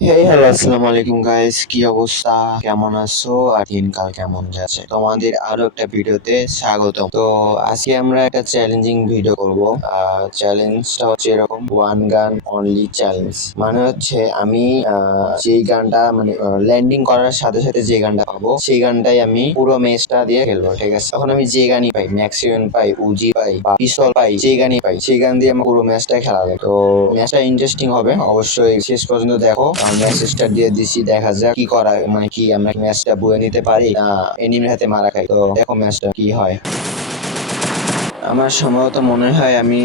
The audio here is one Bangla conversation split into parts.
হ্যালো, আসসালামু আলাইকুম গাইস, কি অবস্থা, কেমন আছো আর দিনকাল কেমন যাচ্ছে? তোমাদের আরো একটা ভিডিওতে স্বাগতম। তো আজকে আমরা একটা চ্যালেঞ্জিং ভিডিও করব। চ্যালেঞ্জটা হচ্ছে এরকম, ওয়ান গান অনলি চ্যালেঞ্জ। মানে হচ্ছে আমি যেই গানটা মানে ল্যান্ডিং করার সাথে সাথে যে গানটা পাবো সেই গানটাই আমি পুরো ম্যাচটা দিয়ে খেলবো, ঠিক আছে? তখন আমি যে গানই পাই, ম্যাক্সিমাম পাই, উজি পাই বা পিস্তল পাই, যে গানই পাই সেই গান দিয়ে আমার পুরো ম্যাচটা খেলা হবে। তো ম্যাচটা ইন্টারেস্টিং হবে, অবশ্যই শেষ পর্যন্ত দেখো। ম্যাচ স্টার্ট দিয়ে দিছি, দেখা যাক কি করা, মানে কি আমরা ম্যাচটা বয়ে নিতে পারি না এনিমির হাতে মারা খাই। তো দেখো ম্যাচটা কি হয়। আমার সম্ভবত মনে হয় আমি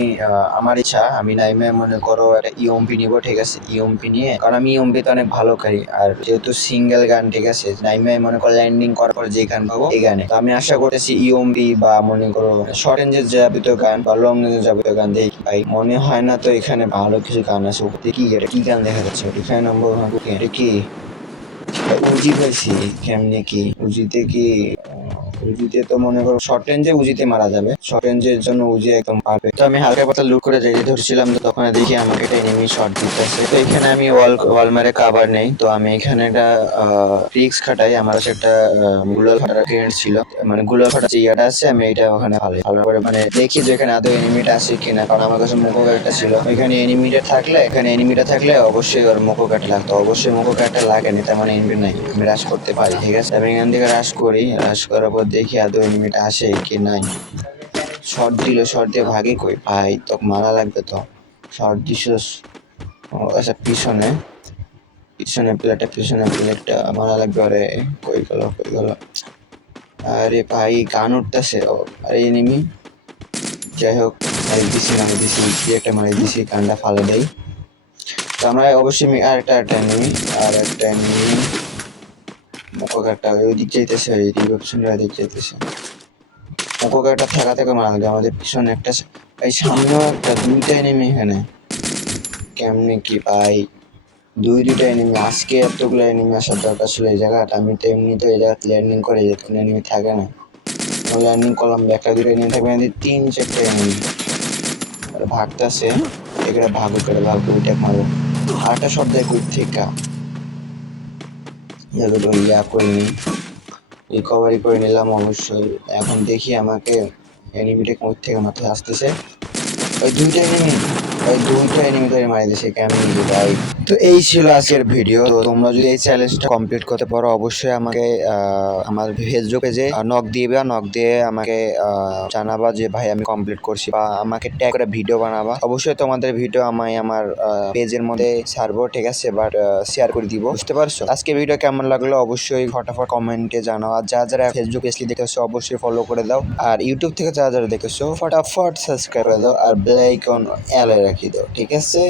আমার ইচ্ছা আমি নাইমে মনে করো একটা ইএমপি নিব, ঠিক আছে? ইএমপি নিয়ে, কারণ আমি ইএমপি তো অনেক ভালো খাই, আর যেহেতু সিঙ্গেল গান, ঠিক আছে, নাইমে মনে করো ল্যান্ডিং করার পর যে গান পাবো এই গানে, তো আমি আশা করতেছি ইএমপি বা মনে করো শর্ট রেঞ্জের যাবতীয় গান বা লং রেঞ্জের যাবতীয় গান দেখি ভাই। মনে হয় না তো এখানে ভালো কিছু গান আছে। উপরে কি এটা, কি গান দেখা যাচ্ছে? এখানে নম্বর এটা কি উজি পাইছি? কেমনে কি উজিতে কি উজিতে তো মনে করো শর্ট রেঞ্জে উজিতে মারা যাবে, শর্ট রেঞ্জের জন্য উজি একদম পারফেক্ট। তো আমি হালকা পাতলা লুট করে রেডি ধরছিলাম, তো তখন দেখি আমাকে একটা এনিমি শর্ট দিতেছে। তো এখানে আমি ওয়াল মারে কাভার নেই, তো আমি এখানে একটা ট্রিক্স খাটাই। আমার কাছে একটা গুলাল ফাটার গ্রেনেড ছিল, মানে গুলাল ফাটার যে ইয়াটা আছে, আমি এটা ওখানে ভালো করে মানে দেখি যে এখানে আদৌ এনিমিটা আছে কিনা, কারণ আমার কাছে মুখো একটা ছিল। এখানে এনিমিটা থাকলে অবশ্যই ওর মুখো কাট লাগতো, অবশ্যই মুখো কাটটা লাগেনি, তার মানে এনিমি নাই, আমি রাশ করতে পারি, ঠিক আছে? আমি এখান থেকে রাশ করি, রাশ করার পর দেখি আদৌ এনিমিটা আসে কি নাই। শর্ট দিল, শর্ট দিয়ে ভাগে কই ভাই, তো মারা লাগবে তো। শর্ট দিছস, আচ্ছা পিছনে পিছনে প্লেটটা মারা লাগবে। আরে কই গেল? আরে ভাই গান উঠতেছে, আরে এনিমি। যাই হোক, মারি দিছি কি একটা মারি দিছি, গানটা ফালে দেয়। তো আমরা অবশ্যই আর একটা এনিমি মোকোকাটা ওই দিক চাইতেছে, ওই রিভেপশনের দিক চাইতেছে। মোকোকাটা থাকা থেকে মারা লাগে আমাদের পিছনে একটা, এই সামনেও একটা, দুইটা এনিমি এখানে। কেমনে কি ভাই, দুইটা এনিমি, আজকে এতগুলো এনিমি আসার দরকার ছিল এই জায়গাটা। আমি তো এমনিতে এই জায়গায় ল্যান্ডিং করে যেত, কোনো এনিমি থাকে না। ল্যান্ডিং করলাম, একটা দুটো এনিমি থাকবে, তিন চারটে এনিমি আর ভাগতেছে। এগুলো ভাগো ওইটা মারো। আরেকটা শট দেয় কই থেকে, ইয়া করে নিই, রিকভারি করে নিলাম অবশ্যই। এখন দেখি আমাকে এনিমিটা কোথা থেকে মাথায় আসতেছে। ওই দুইটা এনিমি ধরে মারি দিছে, কেমন কি ভাই। তো এই ছিল আজকের ভিডিও। তো তোমরা যদি এই চ্যালেঞ্জটা কমপ্লিট করতে পারো, অবশ্যই আমাকে আমার ফেসবুক পেজে নক দিয়ে আমাকে জানাবা যে ভাই আমি কমপ্লিট করছি, বা আমাকে ট্যাগ করে ভিডিও বানাবা। অবশ্যই তোমাদের ভিডিও আমি আমার পেজের মধ্যে ছাড়বো, ঠিক আছে? বাট শেয়ার করে দিব, বুঝতে পারছো? আজকে ভিডিও কেমন লাগলো অবশ্যই ফটাফট কমেন্টে জানাও। আর যারা ফেসবুক পেজটি দেখেছো অবশ্যই ফলো করে দাও, আর ইউটিউব থেকে যারা দেখেছো ফটাফট সাবস্ক্রাইব করে দাও, আর বেল আইকন এলে রাখি দাও, ঠিক আছে?